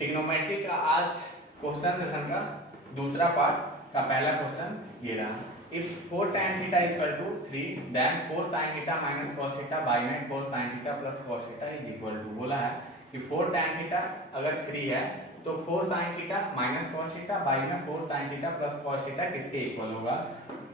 Trigonometry का आज question session का दूसरा पार्ट का पहला क्वेश्चन ये रहा। If 4 tan theta equal to 3 then 4 sin theta minus cos theta by में 4 sin theta plus cos theta is equal to, बोला है कि 4 tan थीटा अगर 3 है तो 4 sin theta minus cos theta by में 4 sin theta plus cos theta किसके equal होगा?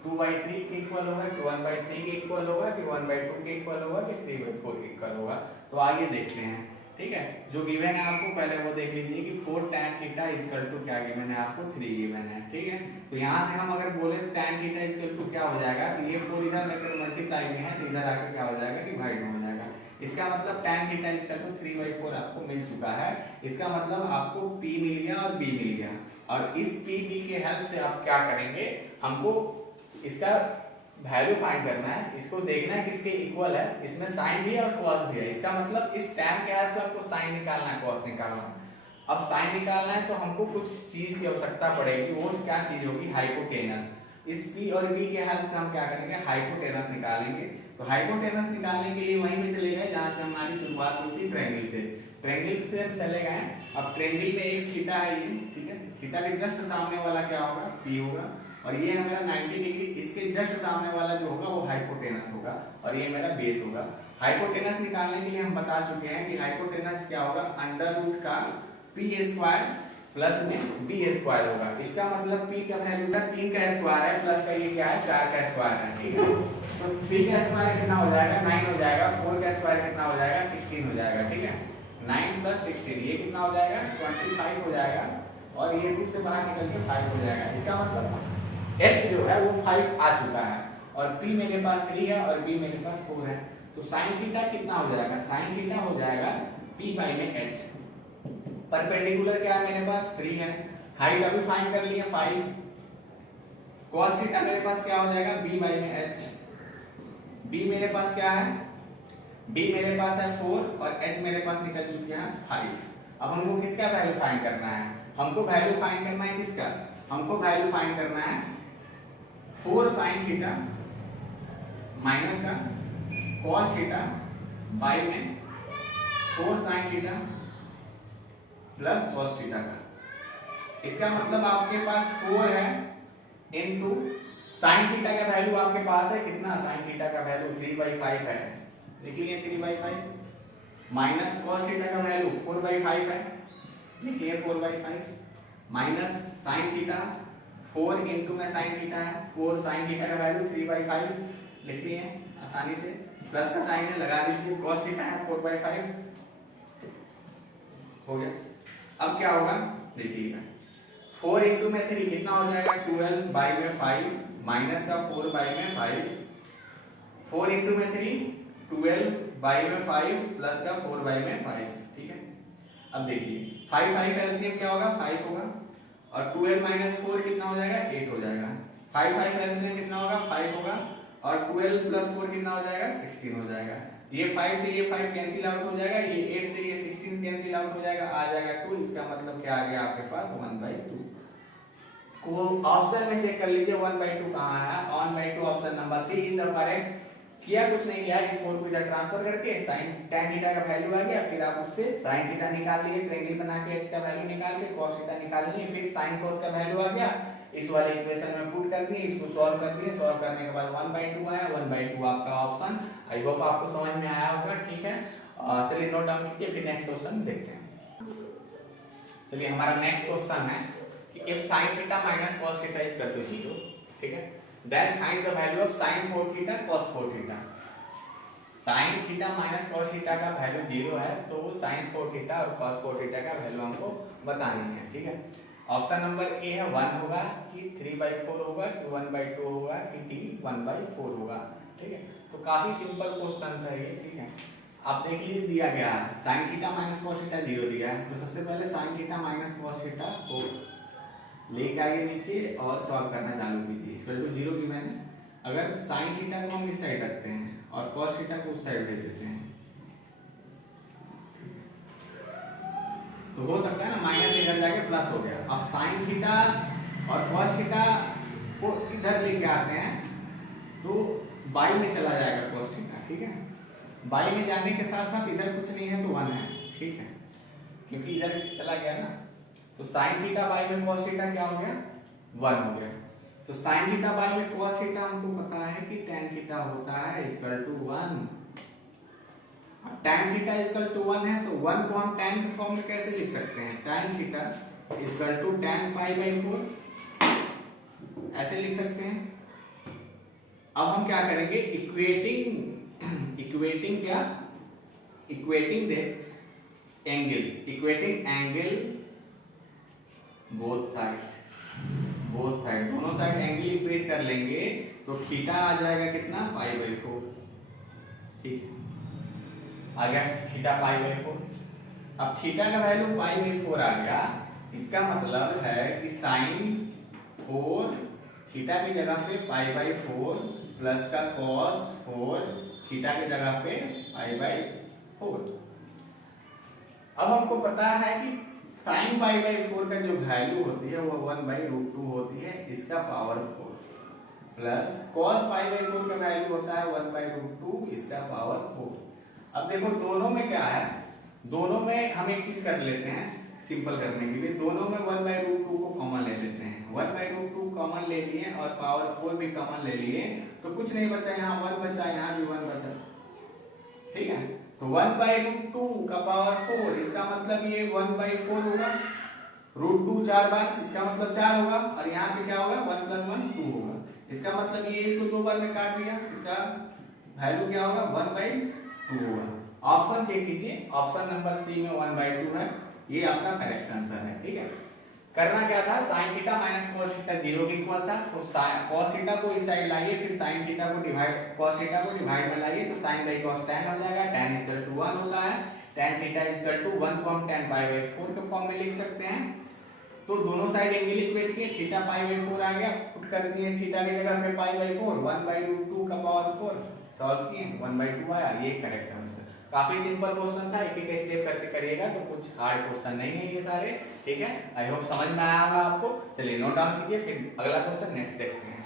2/3 के इक्वल होगा कि 1/3 के इक्वल होगा कि 1/2 के इक्वल होगा कि 3/4 के इक्वल होगा। तो आइए देखते हैं, ठीक है। जो गिवन है आपको पहले वो देख लीजिए कि 4 tan थीटा इक्वल टू क्या गिवन है आपको? 3 गिवन है, ठीक है। तो यहाँ से हम अगर बोले tan थीटा इक्वल टू क्या हो जाएगा, तो ये 4 इधर लेकर मल्टीप्लाई में है तो इधर आकर क्या हो जाएगा? डिवाइड में हो जाएगा। इसका मतलब tan थीटा इक्वल टू 3/4 आपको मिल चुका है। इसका मतलब आपको p मिल गया और b मिल गया, और इस p b के हेल्प से आप क्या करेंगे, हमको इसका वैल्यू फाइंड करना है, इसको देखना है किसके इक्वल है। इसमें साइन भी है और कॉस भी है, इसका मतलब इस tan के हेल्प से आपको साइन निकालना है, कॉस निकालना है। अब साइन निकालना है तो हमको कुछ चीज की आवश्यकता पड़ेगी, वो क्या चीज होगी? हाइपोटेनस। इस p और b के हेल्प से हम क्या करेंगे? हाइपोटेनस निकालेंगे। तो हाइपोटेनस निकालने के लिए वहीं पे चले गए जहां से हमारी शुरुआत हुई थी, ट्रायंगल से। ट्रायंगल से हम चले गए। अब ट्रायंगल में एक थीटा है ये, ठीक है। थीटा के जस्ट सामने वाला क्या होगा? p होगा, और ये है मेरा 90 डिग्री। इसके जस्ट सामने वाला जो होगा वो हाइपोटेनस होगा, और ये मेरा बेस होगा। हाइपोटेनस निकालने के लिए हम बता चुके हैं कि हाइपोटेनस क्या होगा? अंडर रूट का p स्क्वायर प्लस में b स्क्वायर होगा। इसका मतलब p का वैल्यू का 3 का स्क्वायर है, प्लस का ये क्या है? 4 का स्क्वायर है, ठीक है। तो 3 का स्क्वायर कितना हो जाएगा? 9 हो जाएगा। 4 का स्क्वायर कितना हो जाएगा? 16 हो जाएगा, ठीक है। 9 प्लस 16 ये कितना हो जाएगा? 25 हो जाएगा, और ये रूट से बाहर निकल के 5 हो जाएगा। इसका मतलब h जो है वो 5 आ चुका है, और p मेरे पास 3 है और b मेरे पास 4 है। तो sin थीटा कितना हो जाएगा? sin थीटा हो जाएगा p बाई में h। परपेंडिकुलर क्या है मेरे पास? 3 है। हाइट अभी फाइंड कर लिया 5। cos थीटा मेरे पास क्या हो जाएगा? b बाई में h। b मेरे पास क्या है? b मेरे पास है 4 और h मेरे पास निकल चुकी है 5। अब हमको किसका वैल्यू फाइंड करना है? हमको वैल्यू फाइंड करना है किसका? हमको वैल्यू फाइंड करना है 4 sin थीटा माइनस का cos थीटा बाई में 4 sin theta plus cos theta का। इसका मतलब आपके पास 4 है इनटू sin थीटा का वैल्यू आपके पास है कितना? sin थीटा का वैल्यू 3/5 है, लिख लिए 3/5, माइनस cos थीटा का वैल्यू 4/5 है, लिख लिए 4/5, माइनस sin थीटा 4 इंटू में sin थीटा है, 4 sin थीटा का वैल्यू 3/5 लिख लिए आसानी से, प्लस का साइन है लगा दीजिए, cos थीटा है 4/5 हो गया। अब क्या होगा देखिएगा, 4 इंटू में 3 कितना हो जाएगा? 12 बाई में 5 माइनस का 4 बाई में 5, 4 इंटू में 3 12 बाई में 5 प्लस का 4 बाई में 5, ठीक है। अब देखिए 5 5 एलसीएम क्या होगा? 5 होगा, और 12 माइनस 4 कितना हो जाएगा? 8 हो जाएगा। 5 5 एलसीएम कितना होगा? 5 होगा, और 12 प्लस 4 कितना हो जाएगा? 16 हो जाएगा। ये 5 से ये 5 कैंसिल आउट हो जाएगा, ये 8 से ये 16 कैंसिल आउट हो जाएगा, आ जाएगा 2। इसका मतलब क्या आ गया आपके पास? 1/2 को ऑप्शन में चेक कर लीजिए 1/2 कहाँ है? 1/2 option number C is the correct. किया कुछ नहीं किया, इस 4 को इधर ट्रांसफर करके sin tan थीटा का वैल्यू आ गया, फिर आप उससे sin थीटा निकाल लिए, ट्रायंगल बना के h का वैल्यू निकाल के cos थीटा निकाल लिए, फिर sin cos का वैल्यू आ गया, इस वाले इक्वेशन में पुट कर दिए, इसको सॉल्व कर दिए, सॉल्व करने के बाद 1/2 आया, 1/2 आपका ऑप्शन। आई होप आपको समझ में आया होगा, ठीक है। चलिए नोट डाउन कीजिए, फिर नेक्स्ट क्वेश्चन देखते हैं। चलिए हमारा नेक्स्ट क्वेश्चन है कि if sin theta minus cos theta is equal to 0, ठीक है, then find the value of sin 4 theta cos 4 theta. sin theta minus cos theta का वैल्यू 0 है, तो वो sin 4 थीटा और cos 4 थीटा का वैल्यू हमको बतानी है, ठीक है। ऑप्शन नंबर ए है 1 होगा कि 3/4 होगा कि 1/2 होगा कि d 1/4 होगा, ठीक है। तो काफी सिंपल क्वेश्चन है ये, ठीक है। आप देख लीजिए दिया गया है sin theta minus cos theta 0 दिया है, तो सबसे पहले sin theta minus cos theta को लेके आगे नीचे और सॉल्व करना चालू कीजिए। इक्वल टू 0 की मैंने अगर sin थीटा को हम इस साइड रखते हैं और cos थीटा को उस साइड भेज देते हैं, तो हो सकता है ना माइनस इधर जाके प्लस हो गया। अब sin थीटा और cos थीटा को इधर लेके आते हैं तो बाई में चला जाएगा cos थीटा, ठीक है। बाई में जाने के साथ साथ इधर कुछ नहीं है तो 1 है, ठीक है। क्योंकि इधर चला गया ना, तो साइन थीटा बाई में कॉस थीटा क्या हो गया, 1 हो गया। तो साइन थीटा बाई में कॉस थीटा हमको पता है कि tan थीटा होता है equal to 1। tan theta equal to 1 है, तो 1 को हम tan के फॉर्म में कैसे लिख सकते हैं, tan theta equal to tan pi by 4, ऐसे लिख सकते हैं। अब हम क्या करेंगे, इक्वेटिंग क्या, इक्वेटिंग एंगल बोथ साइड, दोनों साइड एंगल इक्वेट कर लेंगे तो थीटा आ जाएगा कितना, पाई बाई 4। ठीक, आ गया थीटा पाई बाई 4। अब थीटा का वैल्यू पाई बाई 4 आ गया, इसका मतलब है कि साइन 4 थीटा की जगह पे पाई बाई 4 प्लस का कॉस 4 थीटा की जगह पे पाई बाई 4। अब हमको पता है कि साइन पाई बाई 4 का जो वैल्यू होती है वो 1/√2 होती है, इसका power 4 plus cos pi by 4 का वैल्यू होता है 1/√2, इसका पावर 4। अब देखो दोनों में क्या है, दोनों में हम एक चीज कर लेते हैं सिंपल करने के लिए, दोनों में 1/√2 को कॉमन ले लेते हैं। 1/√2 कॉमन ले लिए और पावर 4 भी कॉमन ले लिए, तो कुछ नहीं बचा, यहाँ 1 बचा, यहाँ भी 1 बचा। ठीक है, तो 1/√2 का पावर 4, इसका मतलब ये 1/4 होगा, √2 4 बार, इसका मतलब 4 होगा, और यहाँ पे क्या होगा, 1 + 1 2 होगा। इसका मतलब ये इसको 2 बार में काट दिया, इसका वैल्यू क्या होगा, 1/2 होगा। ऑप्शन चेक कीजिए, ऑप्शन नंबर सी में 1/2 है, ये आपका करेक्ट आंसर है। ठीक है, करना क्या था, sin theta minus cos theta 0 के इक्वल था, तो cos थीटा को इस साइड लाइए, फिर sin थीटा को डिवाइड, cos थीटा को डिवाइड में लाइए, तो sin बाई cos tan हो जाएगा, tan इक्वल टू 1 होता है, tan थीटा इक्वल टू 1 को हम tan पाई बाई 4 के फॉर्म में लिख सकते हैं। तो दोनों साइड एंगल इक्वेट किए, थीटा पाई बाई 4 आ गया, पुट कर दिए थीटा की जगह पे पाई बाई 4, 1/√2 का पावर 4 सॉल्व किए, 1/2 आया, ये करेक्ट आंसर। काफी सिंपल क्वेश्चन था, एक एक स्टेप करके करिएगा, तो कुछ हार्ड क्वेश्चन नहीं है ये सारे। ठीक है, आई होप समझ में आया होगा आपको। चलिए नोट डाउन कीजिए, फिर अगला क्वेश्चन नेक्स्ट देखते हैं।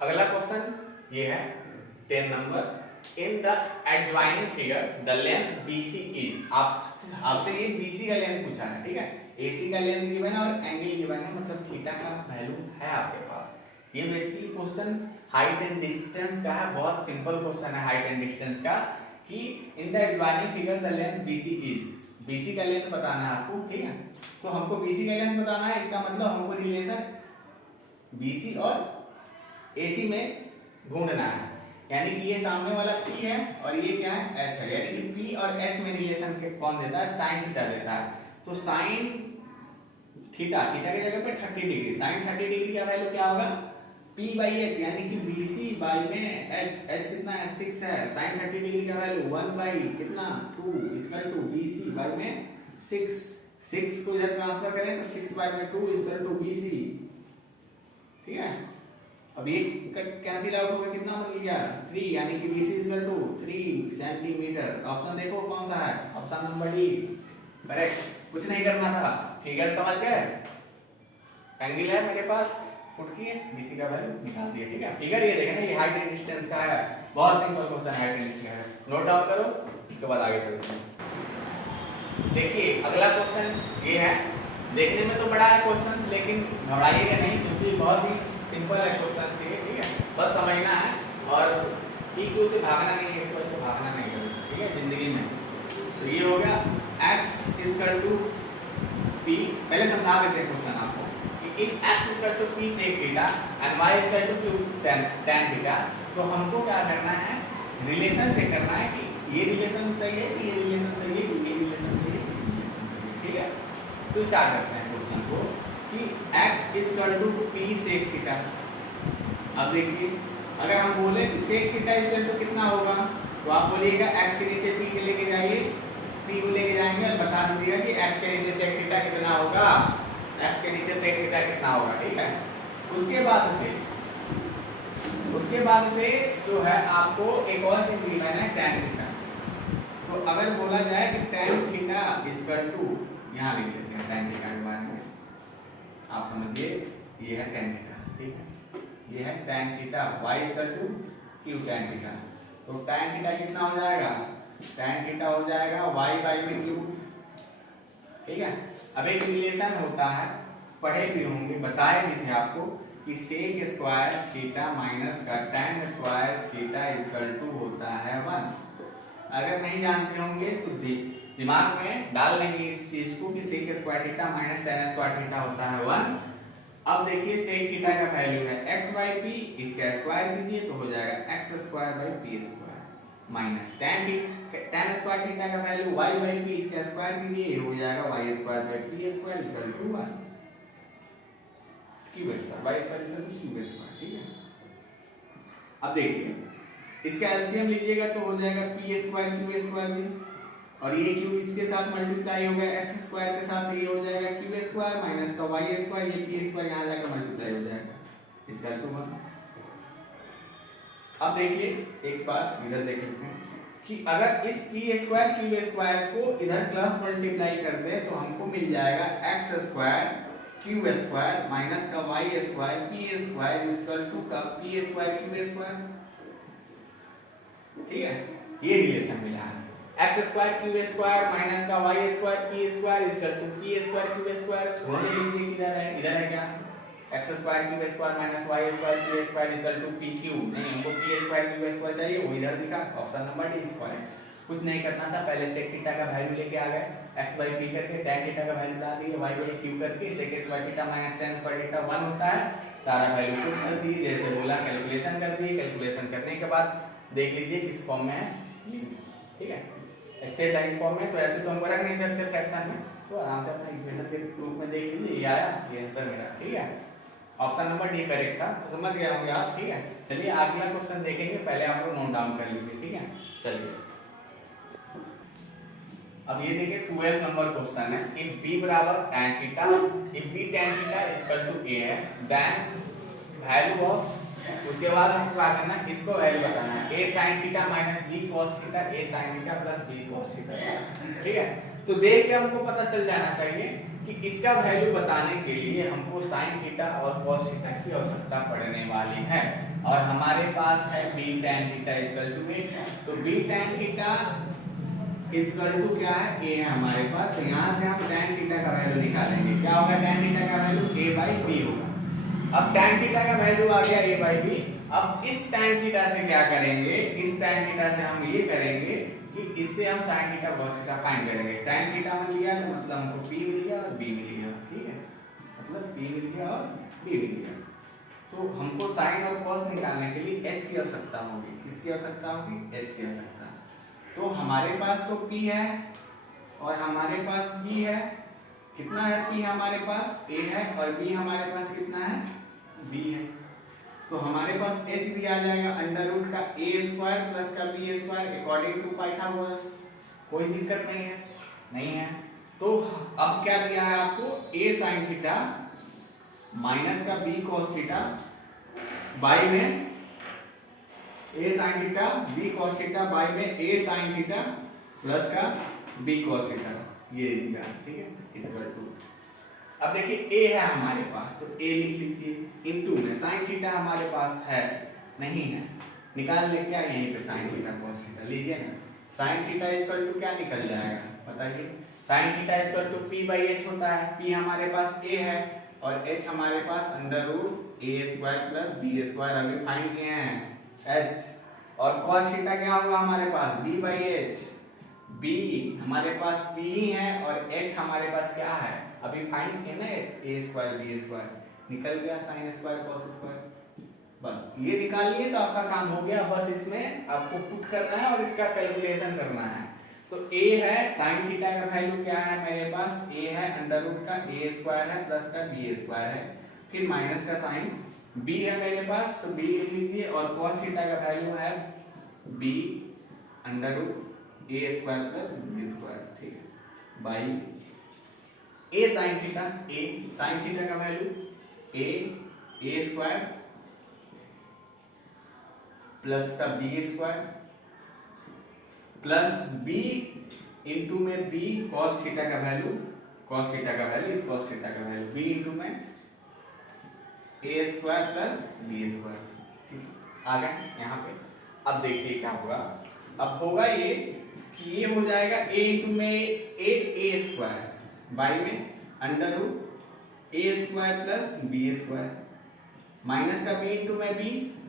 अगला क्वेश्चन ये है 10 number, in the adjoining figure the length BC is, आपसे ये BC का लेंथ पूछा है। ठीक है, AC का लेंथ गिवन है और एंगल गिवन है, मतलब थीटा का वैल्यू है आपके पास। ये basically question height and distance का है, बहुत सिंपल क्वेश्चन है हाइट एंड डिस्टेंस का, कि in the adjoining figure the length BC is, BC का लेंथ बताना है आपको। ठीक है, तो हमको BC का लेंथ बताना है, इसका मतलब हमको रिलेशन BC और AC में ढूंढना है, यानी कि ये सामने वाला P है और ये क्या है, H है, यानी कि P और H में रिलेशन के कौन देता है, साइन थीटा देता है। तो साइन थीटा, थीटा की जगह पे 30 डिग्री, साइन 30 डिग्री का वैल्यू क्या होगा, P/H, यानी कि BC बाई में H कितना है, 6 है, साइन 30 डिग्री का value 1/2 equal to BC by में 6 को इधर ट्रांसफर करें तो 6/2 इक्वल टू BC। ठीक है, अब ये कैंसिल आउट होगा, कितना बन गया 3, यानी कि BC equal to 3 centimetre. Option देखो कौन सा है, ऑप्शन नंबर डी करेक्ट। कुछ नहीं करना था, फिगर समझ गए, एंगल है मेरे पास, पुट किए, BC का वैल्यू निकाल दिया। ठीक है, फिगर ये देखें ना, ये हाइट एंड डिस्टेंस का है, बहुत simple question height and distance का है, नोट डाउन करो, उसके बाद आगे चलते हैं। देखिए अगला क्वेश्चन ये है, देखने में तो बड़ा है क्वेश्चन, लेकिन घबराइएगा नहीं, क्योंकि बहुत ही सिंपल है क्वेश्चन ये। ठीक है, बस समझना है और PQ से भागना नहीं है, इस वजह से भागना नहीं है। ठीक है, जिंदगी में तो ये हो गया x इक्वल टू P, पहले समझा देते हैं क्वेश्चन आपको, if x is equal to p sec theta and y is equal to q tan theta, तो हमको क्या करना है, रिलेशन चेक करना है कि ये रिलेशन सही है कि ये रिलेशन सही है कि ये रिलेशन सही है। ठीक है, तो स्टार्ट करते हैं क्वेश्चन को कि x is equal to p sec theta। अब देखिए अगर हम बोले sec theta is equal to कितना होगा, तो आप बोलिएगा x के नीचे p के लेके जाइए, p को लेके जाएंगे और बता दीजिएगा कि x के नीचे sec theta कितना होगा, f के नीचे sec थीटा कितना होगा। ठीक है, उसके बाद से जो है आपको एक और चीज गिवन है tan थीटा। तो अगर बोला जाए कि tan थीटा इक्वल टू, यहाँ लिख देते हैं tan थीटा के बारे में, आप समझिए ये है tan थीटा। ठीक है, ये है tan theta, y equal to q tan theta. तो tan थीटा कितना हो जाएगा, tan थीटा हो जाएगा y बाई में क्यू। ठीक है, अब एक रिलेशन होता है, पढ़े भी होंगे, बताए भी थे आपको कि सेक स्क्वायर थीटा माइनस का tan square theta equal to होता है 1। अगर नहीं जानते होंगे तो दिमाग में डाल लेंगे इस चीज को कि sec square theta minus tan square theta होता है 1। अब देखिए सेक थीटा का वैल्यू है x बाई पी, इसका स्क्वायर कीजिए तो हो जाएगा x square by p square minus tan square theta का वैल्यू y बाई पी, इसका स्क्वायर कीजिए हो जाएगा y square by p square equal to 1 cube square, y square equal to cube square. ठीक है, अब देखिए इसका एलसीएम लीजिएगा तो हो जाएगा पी स्क्वायर क्यू स्क्वायर जी, और ये क्यू इसके साथ मल्टीप्लाई होगा एक्स स्क्वायर के साथ, ये हो जाएगा क्यू स्क्वायर माइनस का वाई स्क्वायर, ये पी स्क्वायर यहाँ जाकर मल्टीप्लाई हो जाएगा, इसका टू 1। अब देखिए एक बात इधर देख लेते हैं कि अगर इस पी स्क्वायर क्यू स्क्वायर को इधर प्लस मल्टीप्लाई कर दे तो हमको मिल जाएगा x square q square minus का y square p square equal to का पी स्क्वायर क्यू स्क्वायर। ठीक है, ये रिलेशन मिला है, x square q square minus का y square p square equal to p square q square. बोले लीजिए इधर है क्या, x square q square minus y square p square equal to p q, नहीं हमको पी स्क्वायर क्यू स्क्वायर चाहिए, वो इधर दिखा ऑप्शन नंबर डी स्क्वायर। कुछ नहीं करना था, पहले सेक थीटा का वैल्यू लेके आ गए, x बाई पी करके tan थीटा का वैल्यू ला दिए, y बाई क्यू करके sec square theta minus tan square theta 1 होता है, सारा वैल्यू पुट कर दिए, जैसे बोला कैलकुलेशन कर दिए, कैलकुलेशन करने के बाद देख लीजिए किस फॉर्म में है। ठीक है, स्ट्रेट लाइन फॉर्म में, तो ऐसे तो हमको रख नहीं सकते फ्रैक्शन में, तो आराम से अपना इक्वेशन के रूप में देख लीजिए, ये आया, ये आंसर मेरा। ठीक है, ऑप्शन नंबर डी करेक्ट था, तो समझ गए होंगे आप। ठीक है, चलिए अगला क्वेश्चन देखेंगे, पहले आप लोग नोट डाउन कर लीजिए। ठीक है, चलिए अब ये देखिए 12 नंबर क्वेश्चन है, इफ b बराबर tan theta, if b tan theta equal to a है, देन वैल्यू ऑफ, उसके बाद हमको क्या करना है, इसको वैल्यू बताना है, a sin theta minus b cos theta, a sin theta plus b cos theta. ठीक है, तो देख के हमको पता चल जाना चाहिए कि इसका वैल्यू बताने के लिए हमको sin थीटा और cos थीटा की आवश्यकता पड़ने वाली है, और हमारे पास है b tan theta equal to a, तो b tan theta equal to क्या है, a है हमारे पास, तो यहाँ से हम tan थीटा का वैल्यू निकालेंगे, क्या होगा tan थीटा का वैल्यू a बाई b होगा। अब tan थीटा का वैल्यू आ गया a बाई b, अब इस tan थीटा से क्या करेंगे, इस tan थीटा से हम ये करेंगे कि इससे हम sin theta cos theta find करेंगे। tan थीटा मिल गया तो मतलब हमको p मिल गया और b मिल गया। ठीक है, मतलब p मिल गया और b मिल गया, तो हमको sin और cos निकालने के लिए h की आवश्यकता होगी, किसकी आवश्यकता होगी, h की आवश्यकता। तो हमारे पास तो p है और हमारे पास b है, कितना है p हमारे पास a है और b हमारे पास कितना है b है, तो हमारे पास h भी आ जाएगा अंडर रूट का a स्क्वायर प्लस का b square according to Pythagoras, कोई दिक्कत नहीं है। तो अब क्या दिया है आपको, a sin थीटा माइनस का b cos थीटा बाई में a sin theta b cos theta by में a sin थीटा प्लस का b cos थीटा, ये दिया। ठीक है, इक्वल टू, अब देखिए a है हमारे पास तो a लिख लीजिए, इनटू में sin थीटा हमारे पास है नहीं है, निकाल ले क्या यहीं पे sin थीटा cos थीटा लीजिए ना, sin थीटा इक्वल टू क्या निकल जाएगा बताइए, sin theta equal to p by h होता है, p हमारे पास a है और h हमारे पास under root a square plus b square अभी फाइंड किए हैं h, और cos थीटा क्या होगा हमारे पास b बाई h, b हमारे पास p ही है और h हमारे पास क्या है अभी फाइंड किया ना h, a square b square निकल गया, sin स्क्वायर cos स्क्वायर, बस ये निकाल लिए तो आपका काम हो गया। बस इसमें आपको पुट करना है और इसका कैलकुलेशन करना है। तो a है sin थीटा का वैल्यू क्या है मेरे पास, a है अंडर रूट का a स्क्वायर है प्लस का b स्क्वायर है, फिर माइनस का साइन, b है मेरे पास तो b लिख लीजिए, और cos थीटा का वैल्यू है b under root a square plus b square, ठीक है, by a sin theta, a sin theta का वैल्यू a स्क्वायर प्लस का b square plus b into में b cos थीटा का वैल्यू, cos थीटा का value इस cos theta का value b into में a square plus b square, आ गया यहाँ पे। अब देखिए क्या होगा, अब होगा ये कि ये हो जाएगा a इंटू में ए स्क्वायर बाई में under root a square plus b square minus का b इंटू में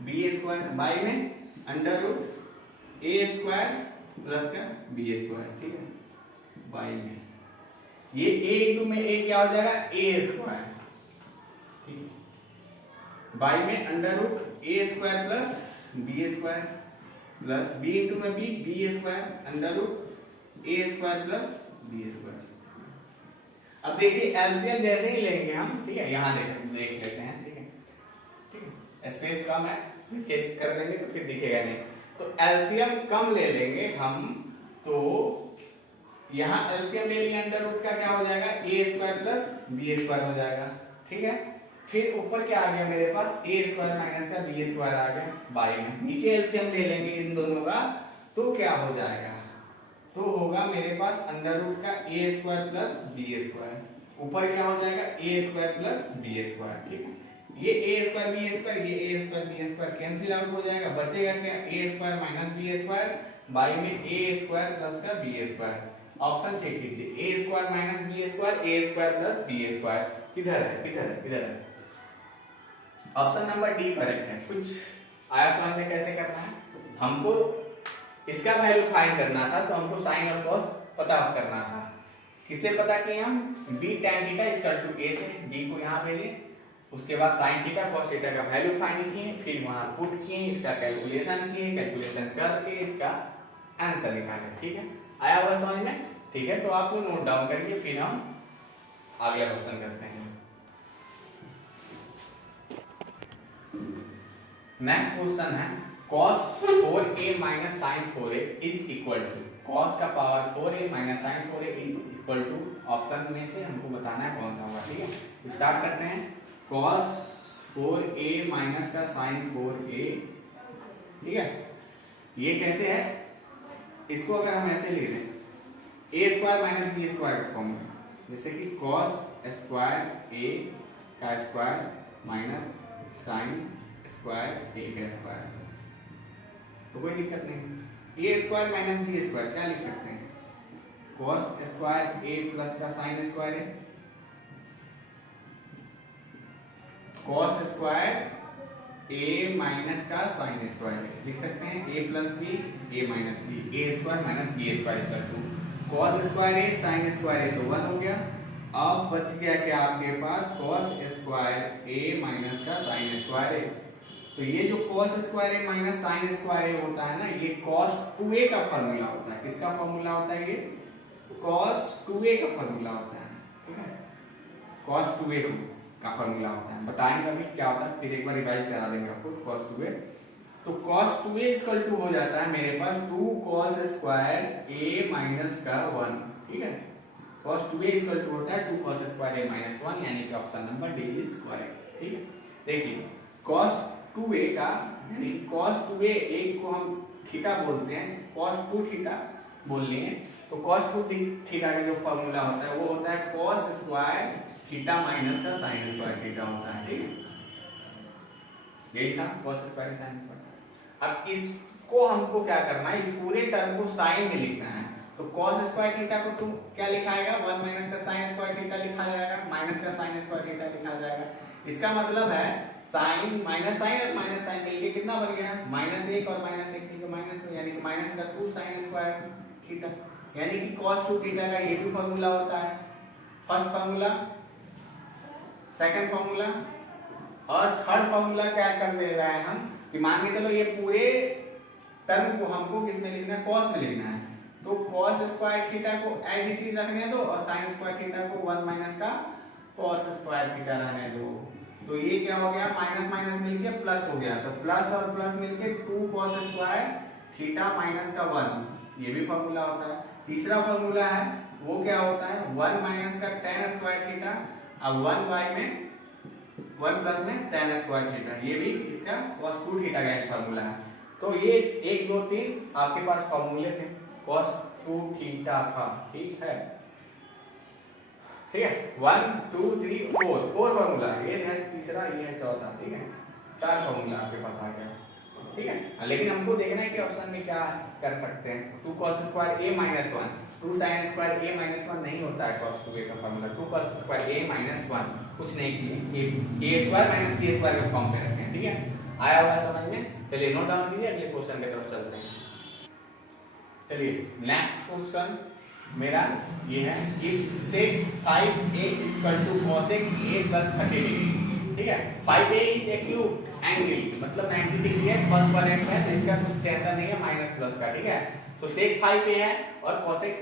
बी स्क्वायर बाई में under root a square plus का बी स्क्वायर, ठीक है, बाई में ये a इंटू में a क्या हो जाएगा ए स्क्वायर, ठीक है, बाई में under root a square plus b square plus b into में b square under root a square plus b square. अब देखिए एलसीएम जैसे ही लेंगे हम, ठीक है, यहाँ देख लेते हैं, ठीक है, ठीक है, स्पेस कम है, नीचे कर देंगे तो फिर दिखेगा नहीं, तो एलसीएम कम ले लेंगे हम, तो यहाँ एलसीएम ले लिया अंडर रूट का क्या हो जाएगा a square plus b square हो जाएगा, ठीक है, फिर ऊपर क्या आ गया मेरे पास ए स्क्वायर माइनस का बी स्क्वायर आ गया बाई में, नीचे एलसीएम ले लेंगे इन दोनों का तो क्या हो जाएगा, तो होगा मेरे पास अंडर रूट का a square plus b square, ऊपर क्या हो जाएगा a square plus b square, ठीक है, ये ए स्क्वायर बी स्क्वायर ये a square b square cancel out हो जाएगा, बचेगा क्या a square minus b square by में ए स्क्वायर प्लस का बी स्क्वायर। ऑप्शन चेक कीजिए a square minus b square a square plus b square किधर है किधर है किधर है, ऑप्शन नंबर डी करेक्ट है। कुछ आया समझ में कैसे करना है, हमको इसका वैल्यू फाइंड करना था, तो हमको साइन और कॉस पता करना था, किससे पता किए हम b tan theta equal to a से, b को यहाँ भेजे, उसके बाद sin थीटा cos थीटा का वैल्यू फाइंड किए, फिर वहां पुट किए, इसका कैलकुलेशन किए, कैलकुलेशन करके इसका आंसर निकाले, ठीक है, आया हुआ समझ में, ठीक है, तो आप लोग नोट डाउन करिए, फिर हम अगला क्वेश्चन करते हैं। नेक्स्ट क्वेश्चन है cos 4a minus sin 4a is equal to, cos का power 4a minus sin 4a is equal to, option में से हमको बताना है कौन सा होगा, ठीक है, तो स्टार्ट करते हैं, cos 4a minus का sin 4a, ठीक है, ये कैसे है, इसको अगर हम ऐसे ले लें a square minus b square का फॉर्म में, जैसे कि cos स्क्वायर a का square minus sin square a का स्क्वायर, तो कोई दिक्कत नहीं, a square minus b square क्या लिख सकते हैं, cos स्क्वायर a प्लस का sin square a, cos square a माइनस का sin स्क्वायर लिख सकते हैं, a plus b a minus b, a square minus b square equal to cos square a sin square a, तो 1 हो गया, अब बच गया क्या आपके पास cos स्क्वायर a माइनस का sin स्क्वायर a, तो ये जो cos square a minus sin square a होता है ना, ये cos 2a का फार्मूला होता है, किसका फार्मूला होता है, ये cos 2a का फार्मूला होता है, ठीक है, cos 2a का फार्मूला होता है, बताएंगे अभी क्या होता है, फिर एक बार रिवाइज करा देंगे आपको, cos 2a, तो cos 2a इक्वल टू हो जाता है मेरे पास 2 cos स्क्वायर a माइनस का 1, ठीक है, cos 2a इक्वल टू होता है 2 cos स्क्वायर a माइनस 1, यानी कि option number D is correct, ठीक है, देखिए cos 2a का यानी cos 2a एक को हम थीटा बोलते हैं, cos 2 थीटा बोल लिए, तो cos 2 थीटा का जो फॉर्मूला होता है वो होता है cos स्क्वायर थीटा माइनस का sin स्क्वायर थीटा होता है, ठीक है, यही था cos स्क्वायर sin स्क्वायर। अब इसको हमको क्या करना है, इस पूरे टर्म को साइन में लिखना है, तो cos स्क्वायर थीटा को तुम क्या लिखाएगा 1 माइनस का sin स्क्वायर थीटा लिखा जाएगा, माइनस का sin स्क्वायर थीटा लिखा जाएगा, इसका मतलब है साइन माइनस साइन और माइनस साइन मिलके कितना बन गया, -1 और -1 मिलके -2, यानी कि माइनस का 2 sin स्क्वायर थीटा, यानी कि cos 2 थीटा का ये भी फार्मूला होता है, फर्स्ट फार्मूला, सेकंड फार्मूला, और थर्ड फार्मूला क्या कर दे रहा है हम कि मान के चलो ये पूरे टर्म को हमको किस में लिखना है, cos में लिखना है, तो cos स्क्वायर थीटा को एज इट इज रखने दो और sin स्क्वायर थीटा को 1 माइनस का cos स्क्वायर थीटा रहने दो, तो ये क्या हो गया, माइनस माइनस मिलके प्लस हो गया, तो प्लस और प्लस मिलके 2 cos स्क्वायर थीटा माइनस का 1, ये भी फार्मूला होता है। तीसरा फार्मूला है वो क्या होता है 1 माइनस का tan स्क्वायर थीटा, अब 1 बाई में 1 प्लस में tan स्क्वायर थीटा, ये भी इसका cos 2 थीटा का एक फार्मूला है। तो ये 1 2 3 आपके पास फार्मूले थे cos 2 थीटा का, ठीक है, ठीक है, 1 2 3 4 फार्मूला, ये है तीसरा, ये है चौथा, ठीक है, 4 फार्मूला आपके पास आ गया। ठीक है। लेकिन हमको देखना है कि ऑप्शन में क्या कर सकते हैं। 2 cos square a minus 1, 2 sin square a minus 1 नहीं होता है cos 2a का formula. 2 cos square a minus 1 कुछ नहीं किए, a square minus b square का फॉर्म में रखे हैं, ठीक है। आया होगा समझ में? चलिए नोट डाउन कीजिए, अगले क्वेश्चन की तरफ चलते हैं। चलिए नेक्स्ट क्वेश्चन मेरा ये है, if sec 5a equal to cosec a plus 30 degree, ठीक है। 5a इज एक्यूट एंगल, मतलब 90 डिग्री है, फर्स्ट क्वाड्रेंट में, तो इसका कुछ टेंशन नहीं है माइनस प्लस का, ठीक है। तो sec 5a है और cosec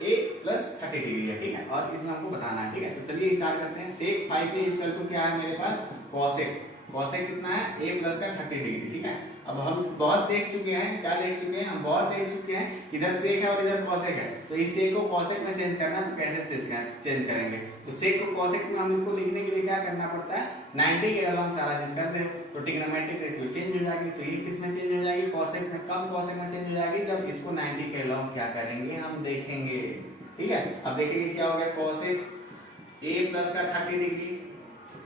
a प्लस 30 डिग्री है, ठीक है। और इसमें हमको बताना है, ठीक है। तो चलिए स्टार्ट करते हैं। sec 5a इक्वल टू क्या है मेरे पास, cosec, cosec कितना है, a प्लस का 30 डिग्री, ठीक है। अब हम बहुत देख चुके हैं, क्या देख चुके हैं, हम बहुत देख चुके हैं, इधर sec है और इधर cosec है, तो इस sec को cosec में चेंज करना है, तो कैसे चेंज करेंगे। तो sec को cosec में हम लोग को लिखने के लिए क्या करना पड़ता है, 90 के अलावा सारा चीज करते हैं, तो ट्रिग्नोमेट्रिक रेशियो चेंज हो जाएगी। तो ये किस में चेंज हो जाएगी, cosec में। कब cosec में चेंज हो जाएगी, जब इसको 90 के अलावा क्या करेंगे हम देखेंगे, ठीक है। अब देखेंगे क्या हो गया, cosec a प्लस का 30 डिग्री।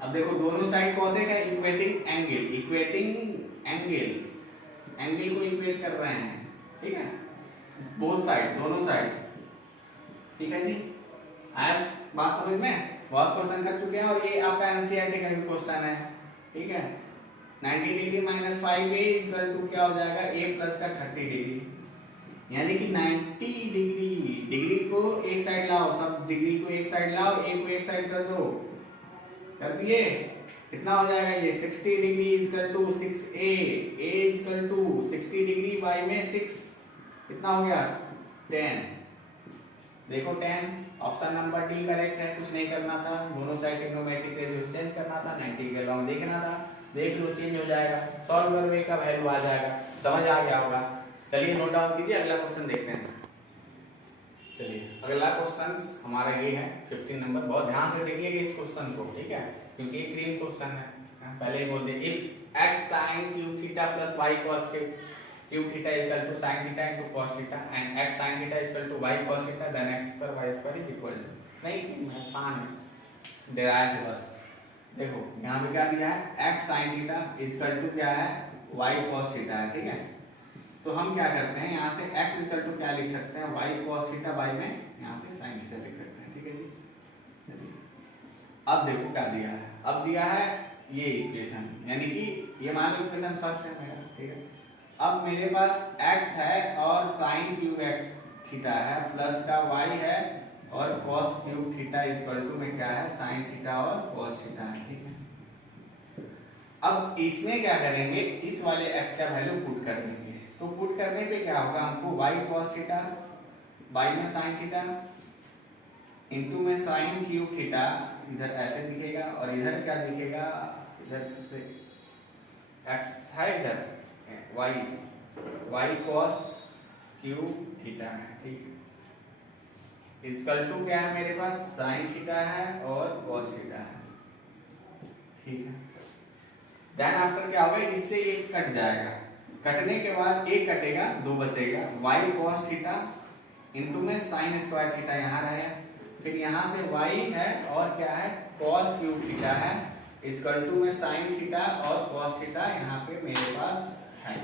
अब देखो दोनों साइड cosec है, इक्वेटिंग एंगल, एंगल को इक्वेट कर रहे हैं, ठीक है, बोथ साइड, दोनों साइड, ठीक है जी। आज बात समझ में, बहुत क्वेश्चन कर चुके हैं और ये आपका एनसीईआरटी का भी क्वेश्चन है, ठीक है। 90 degree minus 5a equal to क्या हो जाएगा, a प्लस का 30 डिग्री, यानी कि 90 डिग्री, डिग्री को एक साइड लाओ, सब डिग्री को एक साइड लाओ, a को एक साइड कर दो, कर दिए, कितना हो जाएगा ये 60 degree equal to 6a, a equal to 60 degree y में 6, कितना हो गया 10। देखो 10, ऑप्शन नंबर डी करेक्ट है, कुछ नहीं करना था, दोनों साइड ट्रिग्नोमेट्रिक रेशियो चेंज करना था, 90 के लॉन्ग देखना था, देख लो चेंज हो जाएगा, सॉल्व करो a का वैल्यू आ जाएगा, समझ आ गया होगा। चलिए नोट डाउन कीजिए, अगला क्वेश्चन देखते हैं। चलिए अगला क्वेश्चन हमारा ये है 15 नंबर, बहुत ध्यान से देखिएगा इस क्वेश्चन को, ठीक है, क्योंकि क्रीम क्वेश्चन है। पहले ही बोल दे, if x sin cube theta plus y cos cube theta equal to sin theta into cos theta and x sin theta equal to y cos theta then x square y square is equal to, नहीं आसान है, derive है बस। देखो यहाँ पे क्या दिया है, x sin theta equal to क्या है, y cos थीटा है, ठीक है। तो हम क्या करते हैं, यहाँ से x इक्वल टू क्या लिख सकते हैं, y cos थीटा, y में यहाँ से sin थीटा लिख सकते हैं, ठीक है जी। चलिए अब देखो क्या दिया है, अब दिया है ये इक्वेशन, यानी कि ये मान लो इक्वेशन फर्स्ट है मेरा, ठीक है। अब मेरे पास x है और sin क्यूब थीटा है प्लस का y है और cos cube theta equal to में क्या है, sin थीटा और cos थीटा है, ठीक है। अब इसमें क्या करेंगे, इस वाले x का वैल्यू पुट कर देंगे, तो पुट करने पे क्या होगा हमको, y cos थीटा, y में sin थीटा इनटू में sin क्यूब थीटा, इधर ऐसे दिखेगा और इधर क्या दिखेगा, इधर से x है, इधर y cos क्यूब थीटा है, ठीक है। इक्वल टू क्या है मेरे पास, sin थीटा है और cos थीटा है, ठीक है। देन आफ्टर क्या होगा, इससे ये कट जाएगा, कटने के बाद एक कटेगा, दो बचेगा, y cos थीटा इनटू में sin स्क्वायर थीटा यहाँ रहेगा, फिर यहाँ से y है और क्या है, cos क्यूब थीटा है इक्वल टू में sin थीटा और cos थीटा यहाँ पे मेरे पास है,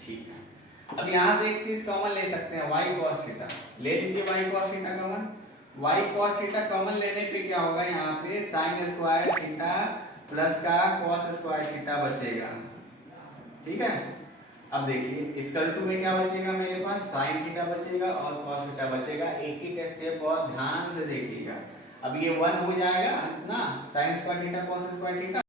ठीक है। अब यहाँ से एक चीज कॉमन ले सकते हैं, y cos थीटा ले लीजिए, y cos theta common, y cos theta common लेने पे क्या होगा, यहाँ पे sin स्क्वायर थीटा प्लस का cos स्क्वायर थीटा बचेगा, ठीक है। अब देखिए इक्वल टू में क्या बचेगा मेरे पास, sin थीटा बचेगा और cos थीटा बचेगा, एक एक स्टेप बहुत ध्यान से देखिएगा। अब ये 1 हो जाएगा ना, sin square theta cos square theta,